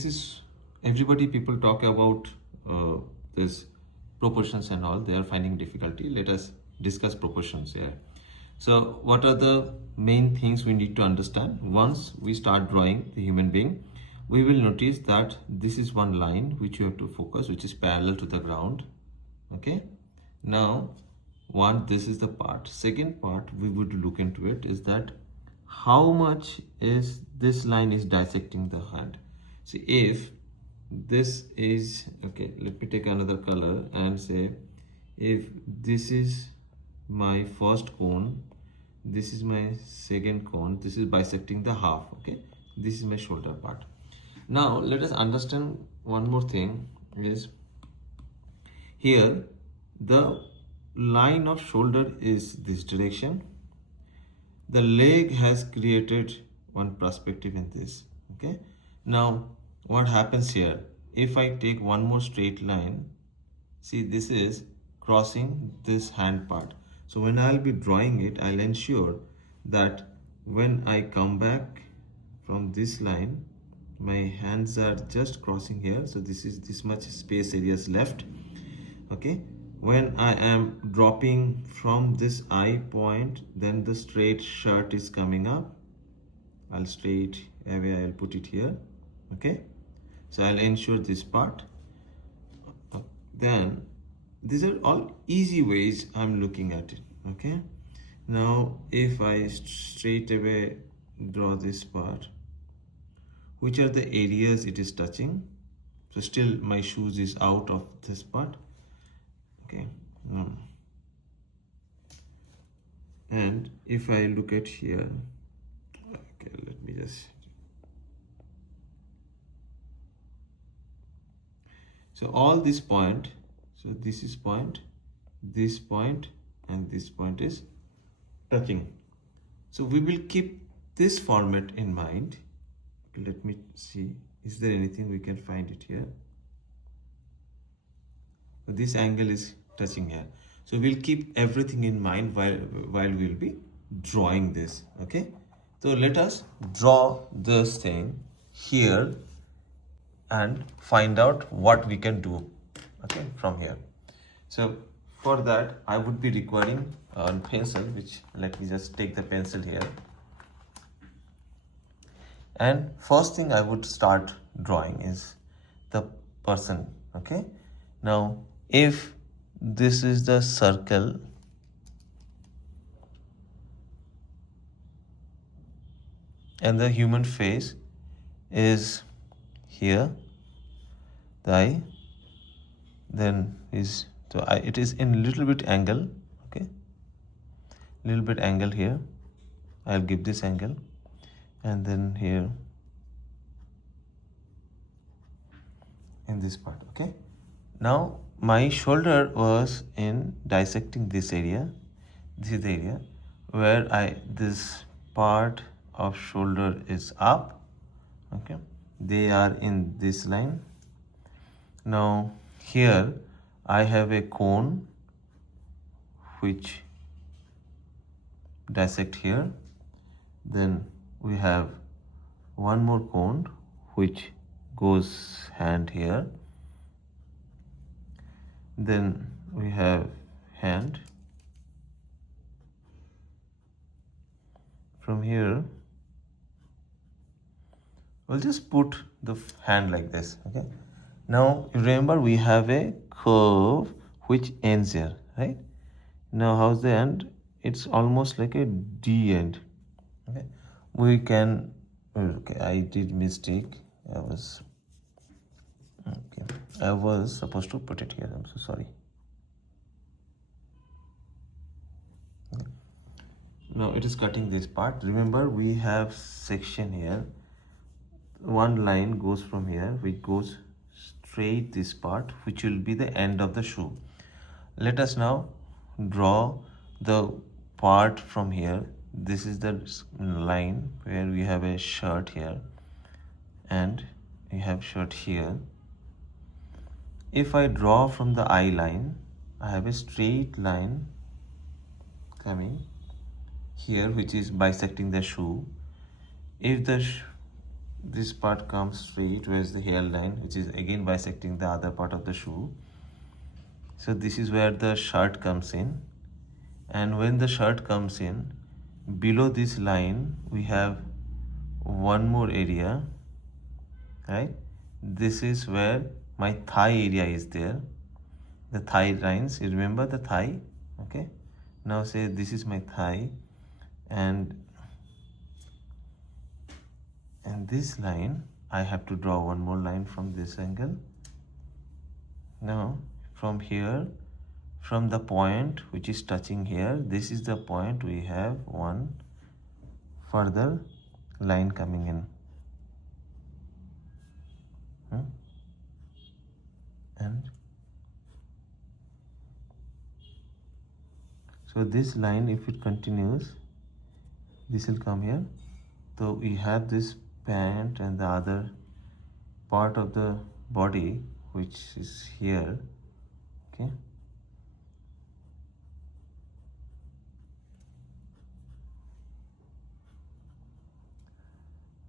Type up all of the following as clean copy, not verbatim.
This is everybody, people talk about this proportions and all, they are finding difficulty. Let us discuss proportions here. So what are the main things we need to understand? Once we start drawing the human being, we will notice that this is one line which you have to focus, which is parallel to the ground. Okay, now this is the part. Second part we would look into it is that how much is this line is dissecting the hand. See, if this is okay, let me take another color and say if this is my first cone, this is my second cone, this is bisecting the half. Okay, this is my shoulder part. Now let us understand one more thing is here the line of shoulder is this direction. The leg has created one perspective in this. Okay, now what happens here, if I take one more straight line, see this is crossing this hand part. So when I'll be drawing it, I'll ensure that when I come back from this line, my hands are just crossing here. So this is this much space area is left. Okay, when I am dropping from this eye point, then the straight shirt is coming up. I'll straight away, I'll put it here. Okay, so I'll ensure this part. Then these are all easy ways I'm looking at it. Okay, now if I straight away draw this part, which are the areas it is touching? So still my shoes is out of this part. Okay, and if I look at here, okay, let me just, so all this point, so this is point, this point, and this point is touching. So we will keep this format in mind. Let me see, is there anything we can find it here? This angle is touching here, so we'll keep everything in mind while we'll be drawing this. Okay, so let us draw this thing here and find out what we can do, okay, from here. So for that I would be requiring a pencil, which let me just take the pencil here, and first thing I would start drawing is the person. Okay, now if this is the circle, and the human face is here, the eye, then is, so it is in little bit angle. Okay, little bit angle here, I'll give this angle, and then here in this part. Okay, now my shoulder was in dissecting this area. This is the area where this part of shoulder is up. Okay, they are in this line. Now here I have a cone which dissect here. Then we have one more cone which goes hand here. Then we have hand. From here we'll just put the hand like this. Okay, now remember we have a curve which ends here, right? Now how's the end? It's almost like a D end. Okay, we can, okay, I did mistake. I was supposed to put it here. I'm so sorry. Okay. Now it is cutting this part. Remember we have section here. One line goes from here, which goes straight this part, which will be the end of the shoe. Let us now draw the part from here. This is the line where we have a shirt here, and we have shirt here. If I draw from the eye line, I have a straight line coming here which is bisecting the shoe. If the this part comes straight, where's the hairline, which is again bisecting the other part of the shoe. So this is where the shirt comes in, and when the shirt comes in, below this line we have one more area, right? This is where my thigh area is there, the thigh lines. You remember the thigh? Okay, now say this is my thigh, and this line I have to draw one more line from this angle. Now from here, from the point which is touching here, this is the point, we have one further line coming in. And so this line, if it continues, this will come here. So we have this pant and the other part of the body which is here. Okay,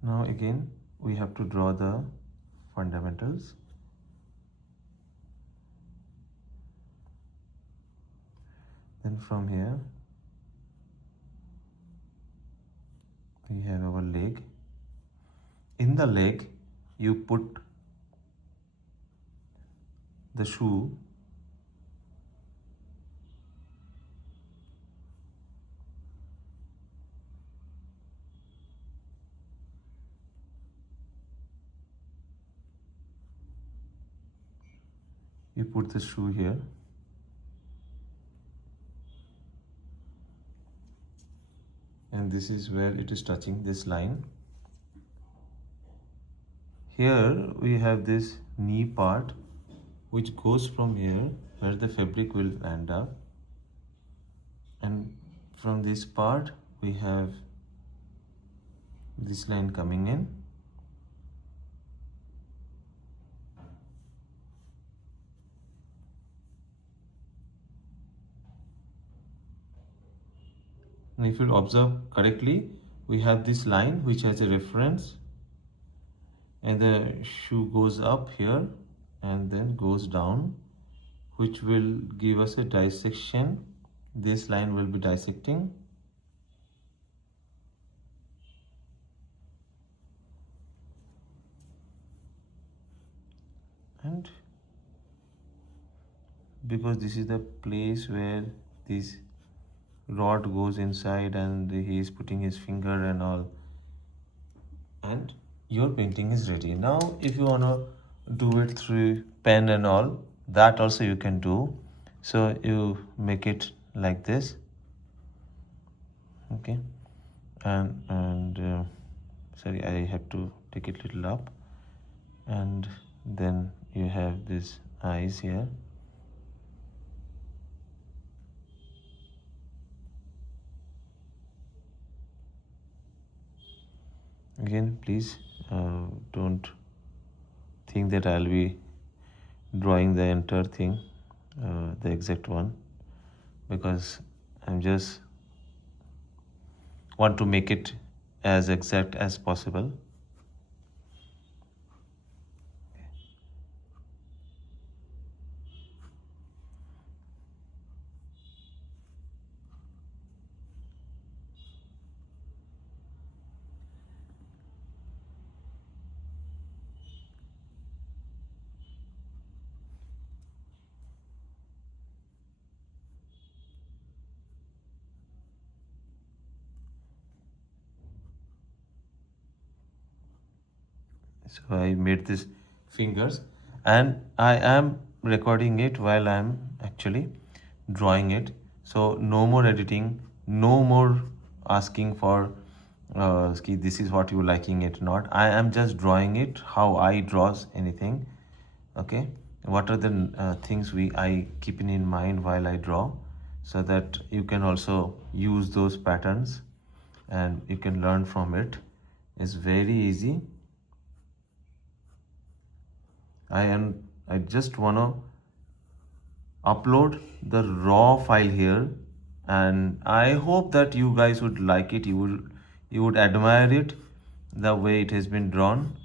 now again we have to draw the fundamentals. Then from here we have our leg. In the leg you put the shoe, you put the shoe here, and this is where it is touching this line. Here we have this knee part which goes from here where the fabric will end up, and from this part we have this line coming in. And if you observe correctly, we have this line which has a reference, and the shoe goes up here and then goes down, which will give us a dissection. This line will be dissecting, and because this is the place where this rod goes inside and he is putting his finger and all, and your painting is ready. Now if you want to do it through pen and all, that also you can do. So you make it like this, okay, and sorry, I have to take it little up, and then you have these eyes here. Again, please don't think that I'll be drawing the entire thing, the exact one, because I'm just want to make it as exact as possible. So I made these fingers, and I am recording it while I am actually drawing it. So no more editing, no more asking for this is what you liking it not. I am just drawing it how I draws anything. Okay, what are the things I keeping in mind while I draw, so that you can also use those patterns and you can learn from it. It's very easy. I just want to upload the raw file here, and I hope that you guys would like it, you would admire it, the way it has been drawn,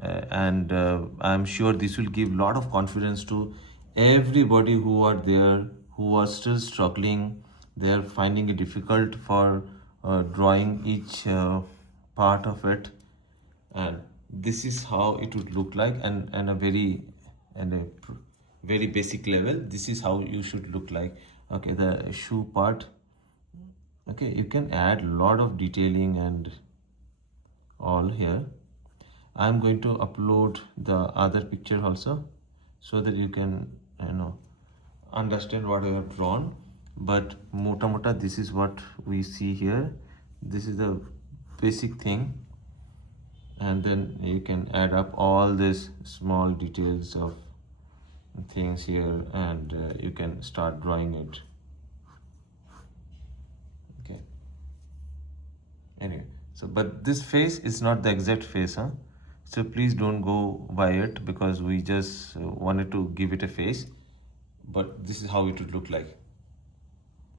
and I'm sure this will give lot of confidence to everybody who are there, who are still struggling. They are finding it difficult for drawing each part of it, and this is how it would look like, and a very very basic level, this is how you should look like. Okay, the shoe part, okay, you can add a lot of detailing and all here. I'm going to upload the other picture also, so that you can understand what I have drawn. But mota mota, this is what we see here. This is the basic thing, and then you can add up all these small details of things here, and you can start drawing it. Okay, anyway, so but this face is not the exact face, huh? So please don't go by it, because we just wanted to give it a face, but this is how it would look like.